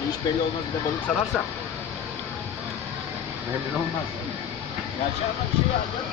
Hani hiç belli olmaz bir de balık sararsa. Belli olmaz. Ya şey bir şey aldım.